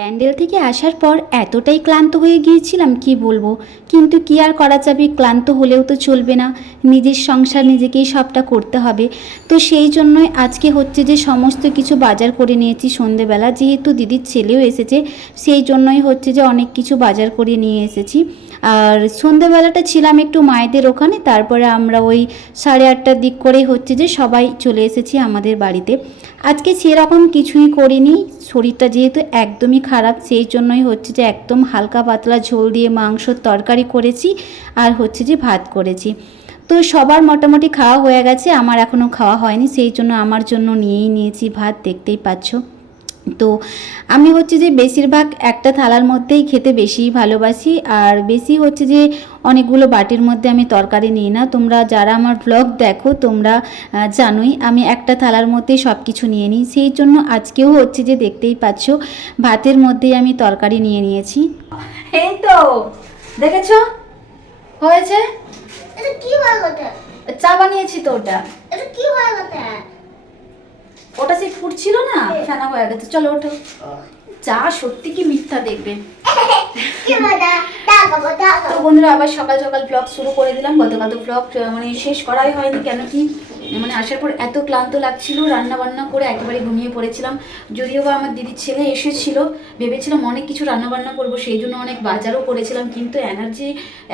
প্যান্ডেল থেকে আসার পর এতটাই ক্লান্ত হয়ে গিয়েছিলাম কি বলবো। কিন্তু কি আর করা যাবে, ক্লান্ত হলেও তো চলবে না, নিজের সংসার নিজেকেই সবটা করতে হবে। তো সেই জন্যই আজকে হচ্ছে যে সমস্ত কিছু বাজার করে নিয়েছি সন্ধেবেলা, যেহেতু দিদির ছেলেও এসেছে সেই জন্যই হচ্ছে যে অনেক কিছু বাজার করে নিয়ে এসেছি। আর সন্ধেবেলাটা ছিলাম একটু মায়েদের ওখানে, তারপরে আমরা ওই 8:30টার দিক করেই হচ্ছে যে সবাই চলে এসেছি আমাদের বাড়িতে। আজকে সেরকম কিছুই করিনি, শরীরটা যেহেতু একদমই খারাপ সেই জন্যই হচ্ছে যে একদম হালকা পাতলা ঝোল দিয়ে মাংসর তরকারি করেছি আর হচ্ছে যে ভাত করেছি। তো সবার মোটামুটি খাওয়া হয়ে গেছে, আমার এখনও খাওয়া হয়নি, সেই জন্য আমার জন্য নিয়েই নিয়েছি ভাত, দেখতেই পাচ্ছ। তো আমি হচ্ছে যে বেশিরভাগ একটা থালার মধ্যেই খেতে বেশিই ভালোবাসি, আর বেশি হচ্ছে যে অনেকগুলো বাটির মধ্যে আমি তরকারি নিই না। তোমরা যারা আমার ব্লগ দেখো তোমরা জানোই আমি একটা থালার মধ্যেই সব কিছু নিয়ে নিই, সেই জন্য আজকেও হচ্ছে যে দেখতেই পাচ্ছ ভাতের মধ্যেই আমি তরকারি নিয়ে নিয়েছি। এই তো দেখেছো হয়েছে। এটা কি হয় ওটা? চা বানিয়েছি তো, ওটা এটা কি হয় ওটা? ওটা সেই ফুটছিল না, ফেনা হয়ে গেছে। চলো ওঠো। চা সত্যি কি মিথ্যা দেখবে। কি মজা! দেখাবো তো দেখাবো। বন্ধুরা আবার সকাল সকাল ব্লগ শুরু করে দিলাম। গতকাল তো ব্লগ মানে শেষ করাই হয়নি, কেন কি মানে আসার পর এত ক্লান্ত লাগছিল, রান্না বান্না করে একেবারে ঘুমিয়ে পড়েছিলাম। যদিও বা আমার দিদির ছেলে এসেছিল, ভেবেছিলাম অনেক কিছু রান্না বান্না করবো, সেই জন্য অনেক বাজারও করেছিলাম, কিন্তু এনার্জি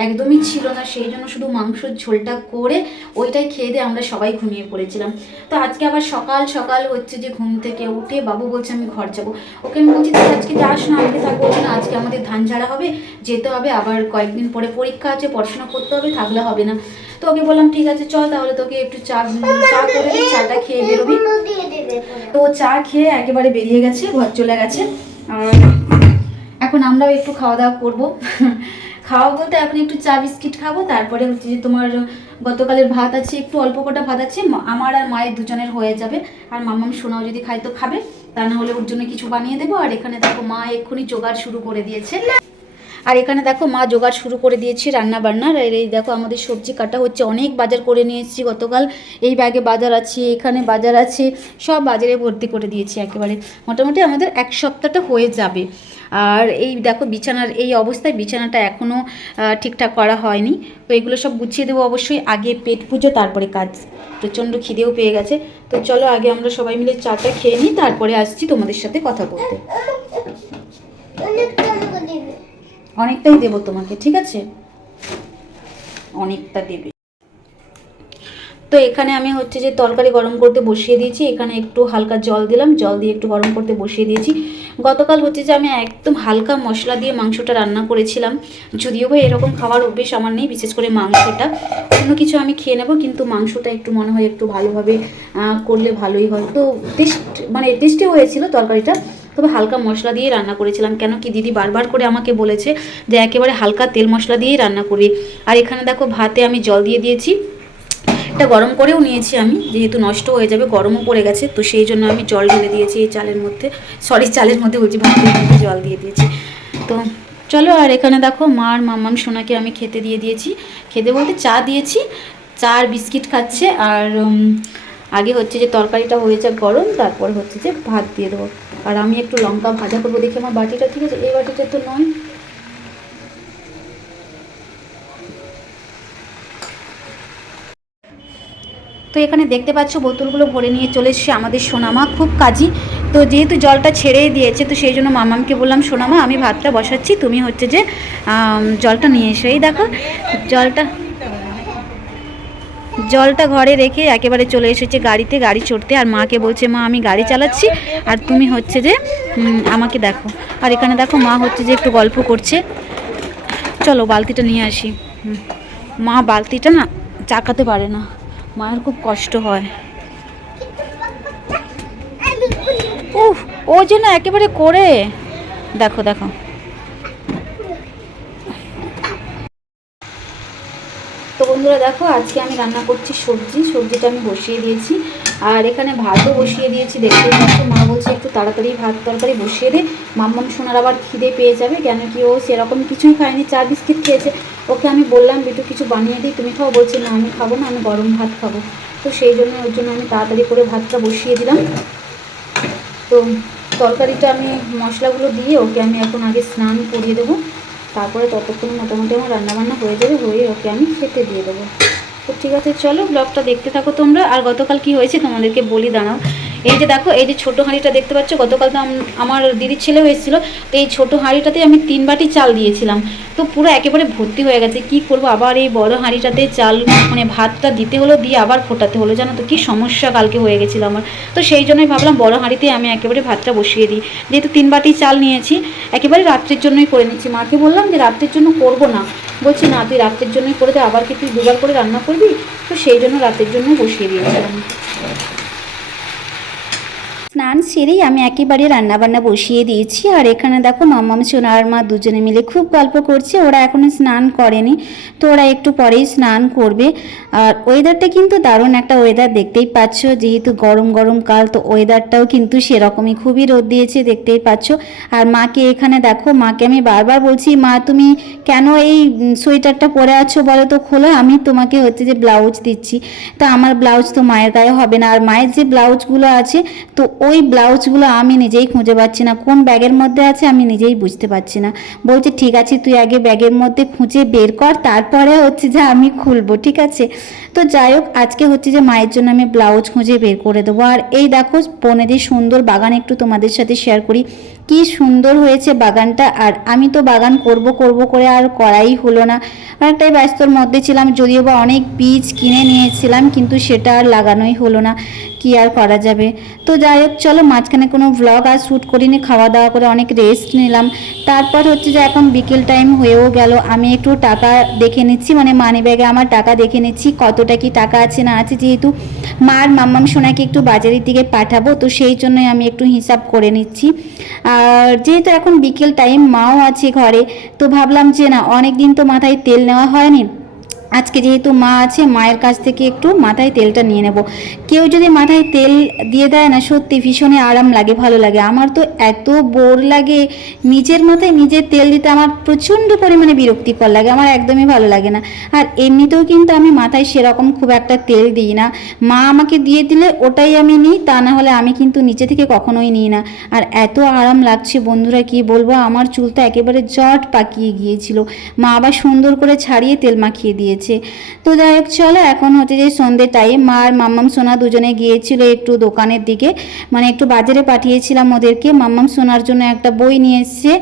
একদমই ছিল না, সেই জন্য শুধু মাংসর ঝোলটা করে ওইটাই খেয়ে দিয়ে আমরা সবাই ঘুমিয়ে পড়েছিলাম। তো আজকে আবার সকাল সকাল হচ্ছে যে ঘুম থেকে উঠে বাবু বলছে আমি ঘর যাবো। ওকে আমি বলছি তুই আজকে যাস না, আমাকে থাকবো না, আজকে আমাদের ধান ঝাড়া হবে, যেতে হবে, আবার কয়েকদিন পরে পরীক্ষা আছে, পড়াশোনা করতে হবে, থাকলে হবে না। তো ওকে বললাম ঠিক আছে চল তাহলে, তোকে একটু চা চা করে দিই, চাটা খেয়ে বেরোবি। দিয়ে দেবে পরে। তো চা খেয়ে একেবারে বেরিয়ে গেছে, ঘর চলে গেছে। আর এখন আমরাও একটু খাওয়া দাওয়া করবো। খাওয়া বলতে এখন একটু চা বিস্কিট খাবো, তারপরে হচ্ছে যে তোমার গতকালের ভাত আছে, একটু অল্প কটা ভাত আছে, আমার আর মায়ের দুজনের হয়ে যাবে। আর মাম্মাম সোনাও যদি খায় তো খাবে, তা না হলে ওর জন্য কিছু বানিয়ে দেবো। আর এখানে দেখো মা এক্ষুনি জোগাড় শুরু করে দিয়েছে। আর এখানে দেখো মা জোগাড় শুরু করে দিয়েছি রান্না বান্নার। আর এই দেখো আমাদের সবজি কাটা হচ্ছে, অনেক বাজার করে নিয়ে এসেছি গতকাল। এই ব্যাগে বাজার আছে, এখানে বাজার আছে, সব বাজারে ভর্তি করে দিয়েছি একেবারে। মোটামুটি আমাদের এক সপ্তাহটা হয়ে যাবে। আর এই দেখো বিছানার এই অবস্থায়, বিছানাটা এখনও ঠিকঠাক করা হয়নি। তো এগুলো সব গুছিয়ে দেবো অবশ্যই, আগে পেট পুজো তারপরে কাজ। প্রচণ্ড খিদেও পেয়ে গেছে। তো চলো আগে আমরা সবাই মিলে চাটা খেয়ে নিই, তারপরে আসছি তোমাদের সাথে কথা বলতে। অনেকটা আমাকে দিবে। অনেকটাই দেবো তোমাকে, ঠিক আছে, অনেকটা দেবে। তো এখানে আমি হচ্ছে যে তরকারি গরম করতে বসিয়ে দিয়েছি, এখানে একটু হালকা জল দিলাম, জল দিয়ে একটু গরম করতে বসিয়ে দিয়েছি। গতকাল হচ্ছে যে আমি একদম হালকা মশলা দিয়ে মাংসটা রান্না করেছিলাম, যদিও বা এরকম খাওয়ার অভ্যেস আমার নেই, বিশেষ করে মাংসটা। অন্য কিছু আমি খেয়ে নেবো, কিন্তু মাংসটা একটু মনে হয় একটু ভালোভাবে করলে ভালোই হয়। তো টেস্টি হয়েছিল তরকারিটা, তবে হালকা মশলা দিয়ে রান্না করেছিলাম, কেন কি দিদি বারবার করে আমাকে বলেছে যে একেবারে হালকা তেল মশলা দিয়েই রান্না করি। আর এখানে দেখো ভাতে আমি জল দিয়ে দিয়েছি, এটা গরম করেও নিয়েছি আমি, যেহেতু নষ্ট হয়ে যাবে, গরমও পড়ে গেছে, তো সেই জন্য আমি জল ঢেলে দিয়েছি এই চালের মধ্যে, চালের মধ্যে বলছি, ভাতের মধ্যে জল দিয়ে দিয়েছি। তো চলো, আর এখানে দেখো মা আর মাম্মাম সোনাকে আমি খেতে দিয়ে দিয়েছি, খেতে বলতে চা দিয়েছি, চা আর বিস্কিট খাচ্ছে। আর আগে হচ্ছে যে তরকারিটা হয়েছে গরম, তারপর হচ্ছে যে ভাত দিয়ে দেবো। আর আমি একটু লঙ্কা ভাজা করবো, দেখি আমার বাটিটা ঠিক আছে, এই বাটিটা তো নয়। তো এখানে দেখতে পাচ্ছ বোতলগুলো ভরে নিয়ে চলে এসেছে আমাদের সোনামা, খুব কাজী। তো যেহেতু জলটা ছেড়েই দিয়েছে, তো সেই জন্য মামামকে বললাম সোনামা আমি ভাতটা বসাচ্ছি, তুমি হচ্ছে যে জলটা নিয়ে এসো। এই দেখো জলটা ঘরে রেখে একেবারে চলে এসেছে গাড়িতে, গাড়ি চড়তে। আর মাকে বলছে মা আমি গাড়ি চালাচ্ছি, আর তুমি হচ্ছে যে আমাকে দেখো। আর এখানে দেখো মা হচ্ছে যে একটু গল্প করছে। চলো বালতিটা নিয়ে আসি। মা বালতিটা না চাকাতে পারে না, মায়ের খুব কষ্ট হয়। উফ, ও যেন একেবারে করে দেখো দেখো। তো বন্ধুরা দেখো আজকে আমি রান্না করছি সবজিটা আমি বসিয়ে দিয়েছি, আর এখানে ভাতও বসিয়ে দিয়েছি। দেখতে পাচ্ছি মা বলছে একটু তাড়াতাড়ি ভাত তরকারি বসিয়ে দে, মাম্মাম সোনার আবার খিদে পেয়ে যাবে, কেন কি ও সেরকম কিছুই খায়নি, চা বিস্কিট খেয়েছে। ওকে আমি বললাম একটু কিছু বানিয়ে দিই, তুমি খাও, বলছে না আমি খাবো না, আমি গরম ভাত খাবো। তো সেই জন্য ওর জন্য আমি তাড়াতাড়ি করে ভাতটা বসিয়ে দিলাম। তো তরকারিটা আমি মশলাগুলো দিয়ে ওকে আমি এখন আগে স্নান করিয়ে দেবো, তারপরে ততক্ষণ মোটামুটি আমার রান্নাবান্না হয়ে যাবে, হয়ে ওকে আমি খেতে দিয়ে দেবো। তো ঠিক আছে, চলো ব্লগটা দেখতে থাকো তোমরা। আর গতকাল কি হয়েছে তোমাদেরকে বলি, দাঁড়াও। এই যে দেখো, এই যে ছোটো হাঁড়িটা দেখতে পাচ্ছ, গতকাল তো আমার দিদির ছেলেও এসেছিলো, তো এই ছোটো হাঁড়িটাতে আমি 3 বাটি চাল দিয়েছিলাম, তো পুরো একেবারে ভর্তি হয়ে গেছে। কি করব, আবার এই বড় হাঁড়িটাতে চাল মানে ভাতটা দিতে হলো, দিয়ে আবার ফোটাতে হলো, জানো তো কি সমস্যা কালকে হয়ে গেছিলো আমার। তো সেই জন্যই ভাবলাম বড় হাঁড়িতে আমি একেবারে ভাতটা বসিয়ে দিই, যেহেতু 3 বাটি চাল নিয়েছি, একেবারে রাত্রের জন্যই করে নিচ্ছি। মাকে বললাম যে রাত্রের জন্য করব না, বলছি না তুই রাত্রের জন্যই করে দে, আবার কি তুই দুবার করে রান্না করবি, তো সেই জন্য রাতের জন্যই বসিয়ে দিয়েছিলাম। স্নান সেরেই আমি একেবারে রান্নাবান্না বসিয়ে দিয়েছি। আর এখানে দেখো মাম্মাম সোনা আর মা দুজনে মিলে খুব গল্প করছে। ওরা এখনও স্নান করেনি, তো ওরা একটু পরেই স্নান করবে। আর ওয়েদারটা কিন্তু দারুণ একটা ওয়েদার, দেখতেই পাচ্ছ, যেহেতু গরম গরম কাল, তো ওয়েদারটাও কিন্তু সেরকমই, খুবই রোদ দিয়েছে, দেখতেই পাচ্ছ। আর মাকে এখানে দেখো, মাকে আমি বারবার বলছি, মা তুমি কেন এই সোয়েটারটা পরে আছো বলো তো, খোলো, আমি তোমাকে হচ্ছে যে ব্লাউজ দিচ্ছি। তো আমার ব্লাউজ তো মায়ের গায়ে হবে না, আর মায়ের যে ব্লাউজগুলো আছে, তো ওই ব্লাউজগুলো আমি নিজেই খুঁজে পাচ্ছি না, কোন ব্যাগের মধ্যে আছে আমি নিজেই বুঝতে পারছি না। বলছে ঠিক আছে তুই আগে ব্যাগের মধ্যে খুঁজে বের কর, তারপরে হচ্ছে যে আমি খুলবো, ঠিক আছে। তো যাই হোক, আজকে হচ্ছে যে মায়ের জন্য আমি ব্লাউজ খুঁজে বের করে দেবো। আর এই দেখো বনেদের সুন্দর বাগান, একটু তোমাদের সাথে শেয়ার করি, কি সুন্দর হয়েছে বাগানটা। আর আমি তো বাগান করব করব করে আর করাই হলো না, অনেকটাই ব্যস্তর মধ্যে ছিলাম, যদিও বা অনেক বীজ কিনে নিয়েছিলাম, কিন্তু সেটা আর লাগানোই হলো না, কি আর করা যাবে। তো যাই হোক, চলো, মাঝখানে কোনো ভ্লগ আর শ্যুট করিনি, খাওয়া দাওয়া করে অনেক রেস্ট নিলাম। তারপর হচ্ছে যে এখন বিকেল টাইম হয়েও গেল, আমি একটু টাকা দেখে নিচ্ছি, মানে মানি ব্যাগে আমার টাকা দেখে নিচ্ছি কতটা কি টাকা আছে না আছে, যেহেতু মার মাম্মাম সোনাকে একটু বাজারের দিকে পাঠাবো, তো সেই জন্যই আমি একটু হিসাব করে নিচ্ছি। আর যেহেতু এখন বিকেল টাইম, মাও আছে ঘরে, তো ভাবলাম যে না, অনেক দিন তো মাথায় তেল নেওয়া হয়নি, আজকে যেহেতু মা আছে, মায়ের কাছ থেকে একটু মাথায় তেলটা নিয়ে নেব। কেউ যদি মাথায় তেল দিয়ে দেয় না, সত্যি ভীষণই আরাম লাগে, ভালো লাগে। আমার তো এত বোর লাগে নিজের মাথায় নিজের তেল দিতে, আমার প্রচণ্ড পরিমাণে বিরক্তিকর লাগে, আমার একদমই ভালো লাগে না। আর এমনিতেও কিন্তু আমি মাথায় সেরকম খুব একটা তেল দিই না, মা আমাকে দিয়ে দিলে ওটাই আমি নিই, তা না হলে আমি কিন্তু নিচে থেকে কখনোই নিই না। আর এত আরাম লাগছে বন্ধুরা, কি বলবো, আমার চুলটা একেবারে জট পাকিয়ে গিয়েছিল, মা আবার সুন্দর করে ছাড়িয়ে তেল মাখিয়ে দিয়েছে। তো যাই হোক, চলো, এখন হচ্ছে যে সন্ধ্যে টাইম, মা আর মাম্মাম সোনা দুজনে গিয়েছিল একটু দোকানের দিকে, মানে একটু বাজারে পাঠিয়েছিলাম ওদেরকে। মাম্মাম সোনার জন্য একটা বই নিয়ে এসছে,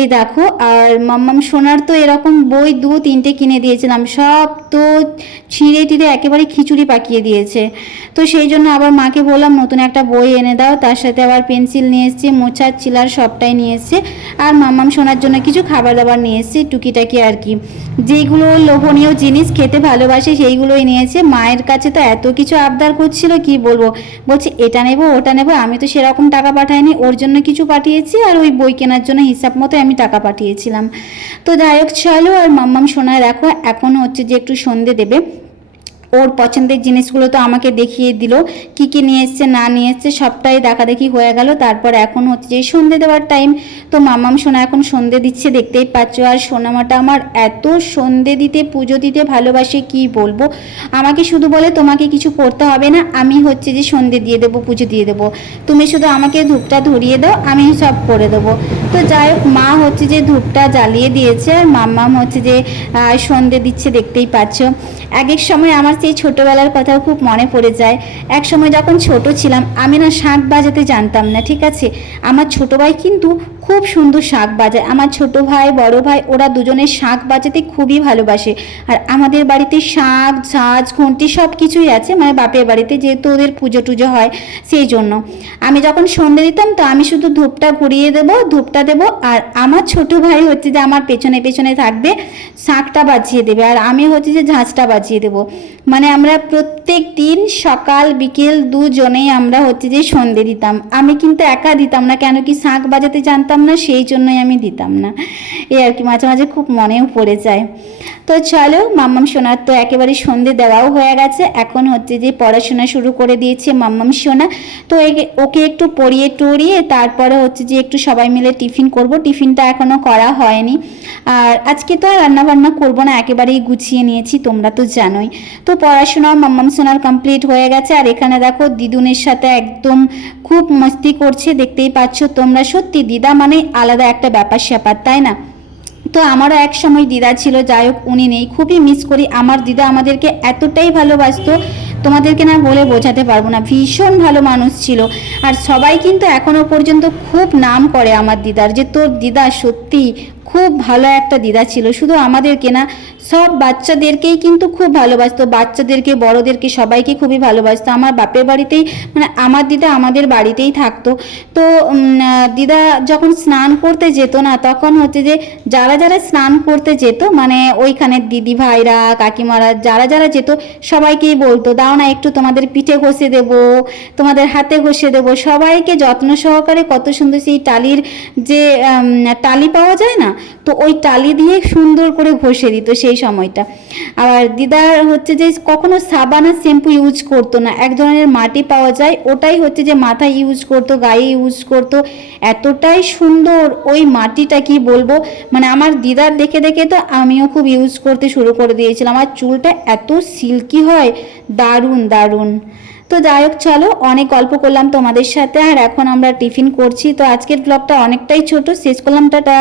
এই দেখো। আর মাম্মাম সোনার তো এরকম বই 2-3টে কিনে দিয়েছিলাম, সব তো ছিঁড়ে টিড়ে একেবারে খিচুড়ি পাকিয়ে দিয়েছে। তো সেই জন্য আবার মাকে বললাম নতুন একটা বই এনে দাও, তার সাথে আবার পেন্সিল নিয়ে এসছে, মোছার চিলার সবটাই নিয়ে এসছে। আর মাম্মাম সোনার জন্য কিছু খাবার দাবার নিয়ে এসছে, টুকিটাকি আর কি, যেগুলো লোভনীয় জিনিস খেতে ভালোবাসে সেইগুলোই নিয়েছে। মায়ের কাছে তো এত কিছু আবদার করছিল, কি বলবো, বলছে এটা নেবো ওটা নেবো, আমি তো সেরকম টাকা পাঠাইনি, ওর জন্য কিছু পাঠিয়েছি, আর ওই বই কেনার জন্য হিসাব মতো আমি টাকা পাঠিয়েছিলাম। তো যাই হোক, চলো, আর মাম্মাম সোনায় দেখো এখন হচ্ছে যে একটু সন্ধে দেবে, ওর পছন্দের জিনিসগুলো তো আমাকে দেখিয়ে দিল, কি কি নিয়ে এসছে না নিয়ে এসছে সবটাই দেখাদেখি হয়ে গেল। তারপর এখন হচ্ছে যে সন্ধে দেওয়ার টাইম, তো মাম্মাম সোনা এখন সন্ধে দিচ্ছে, দেখতেই পাচ্ছ। আর সোনামাটা আমার এত সন্ধে দিতে পুজো দিতে ভালোবাসে, কি বলবো, আমাকে শুধু বলে তোমাকে কিছু করতে হবে না, আমি হচ্ছে যে সন্ধে দিয়ে দেবো, পুজো দিয়ে দেবো, তুমি শুধু আমাকে ধূপটা ধরিয়ে দাও, আমি সব করে দেবো। তো যাই হোক, মা হচ্ছে যে ধূপটা জ্বালিয়ে দিয়েছে, আর মাম্মাম হচ্ছে যে সন্ধে দিচ্ছে, দেখতেই পাচ্ছ। এক এক সময় আমার সেই ছোটোবেলার কথাও খুব মনে পড়ে যায়। এক সময় যখন ছোট ছিলাম, আমি না শাঁখ বাজাতে জানতাম না, ঠিক আছে। আমার ছোটো ভাই কিন্তু খুব সুন্দর শাঁখ বাজায়, আমার ছোট ভাই বড় ভাই ওরা দুজনে শাঁখ বাজাতে খুবই ভালোবাসে। আর আমাদের বাড়িতে শাঁখ ঝাঁঝ ঘন্টি সব কিছুই আছে, মানে বাপের বাড়িতে যেহেতু ওদের পুজো টুজো হয়, সেই জন্য আমি যখন সন্ধে দিতাম, তো আমি শুধু ধূপটা ঘুরিয়ে দেবো, ধূপটা দেবো, আর আমার ছোট ভাই হচ্ছে যে আমার পেছনে পেছনে থাকবে, শাঁখটা বাজিয়ে দেবে, আর আমি হচ্ছে যে ঝাঁঝটা বাজিয়ে দেবো। মানে আমরা প্রত্যেক দিন সকাল বিকেল দুজনেই আমরা হচ্ছে যে সন্ধে দিতাম। আমি কিন্তু একা দিতাম না, কেন কি শাঁখ বাজাতে জানতাম পারতাম না, সেই জন্যই আমি দিতাম না। এই আর কি, মাঝে মাঝে খুব মনেও পড়ে যায়। তো চলো, মাম্মাম সোনার তো একেবারে সন্ধে দেওয়াও হয়ে গেছে, এখন হচ্ছে যে পড়াশোনা শুরু করে দিয়েছে মাম্মাম সোনা। তো ওকে একটু পড়িয়ে টড়িয়ে তারপরে হচ্ছে যে একটু সবাই মিলে টিফিন করব। টিফিনটা এখনও করা হয়নি, আর আজকে তো আর রান্নাবান্না করবো না, একেবারেই গুছিয়ে নিয়েছি, তোমরা তো জানোই। তো পড়াশোনাও মাম্মাম সোনার কমপ্লিট হয়ে গেছে। আর এখানে দেখো দিদুনের সাথে একদম খুব মস্তি করছে, দেখতেই পাচ্ছ তোমরা। সত্যি দিদা মানে আলাদা একটা ব্যাপার স্যাপার, তাই না? তো আমারও এক সময় দিদা ছিল, যাই হোক উনি নেই, খুবই মিস করি। আমার দিদা আমাদেরকে এতটাই ভালোবাসতো, তোমাদেরকে না বলে বোঝাতে পারবো না, ভীষণ ভালো মানুষ ছিল। আর সবাই কিন্তু এখনো পর্যন্ত খুব নাম করে আমার দিদার, যে তোর দিদা সত্যি খুব ভালো একটা দিদা ছিল। শুধু আমাদেরকে না, সব বাচ্চাদেরকেই কিন্তু খুব ভালোবাসতো, বাচ্চাদেরকে বড়োদেরকে সবাইকে খুবই ভালোবাসতো। আমার বাপের বাড়িতেই মানে আমার দিদা আমাদের বাড়িতেই থাকতো। তো দিদা যখন স্নান করতে যেত না, তখন হচ্ছে যে যারা যারা স্নান করতে যেত, মানে ওইখানে দিদি ভাইরা কাকিমারা যারা যারা যেত, সবাইকেই বলতো দাও না একটু তোমাদের পিঠে ঘষে দেবো, তোমাদের হাতে ঘষে দেবো। সবাইকে যত্ন সহকারে কত সুন্দর সেই টালির যে টালি পাওয়া যায় না, তো ওই টালি দিয়ে সুন্দর করে ঘষে দিত সেই সময়টা। আর দিদার হচ্ছে যে কখনো সাবান আর শ্যাম্পু ইউজ করতো না, এক ধরনের মাটি পাওয়া যায়, ওটাই হচ্ছে যে মাথায় ইউজ করতো, গায়ে ইউজ করতো। এতটাই সুন্দর ওই মাটিটা, কি বলবো, মানে আমার দিদার দেখে দেখে তো আমিও খুব ইউজ করতে শুরু করে দিয়েছিলাম। আর চুলটা এত সিল্কি হয়, দারুণ দারুণ। তো যাই হোক, চলো, অনেক গল্প করলাম তোমাদের সাথে, আর এখন আমরা টিফিন করছি। তো আজকের ব্লগটা অনেকটাই ছোট, শেষ করলাম, টাটা।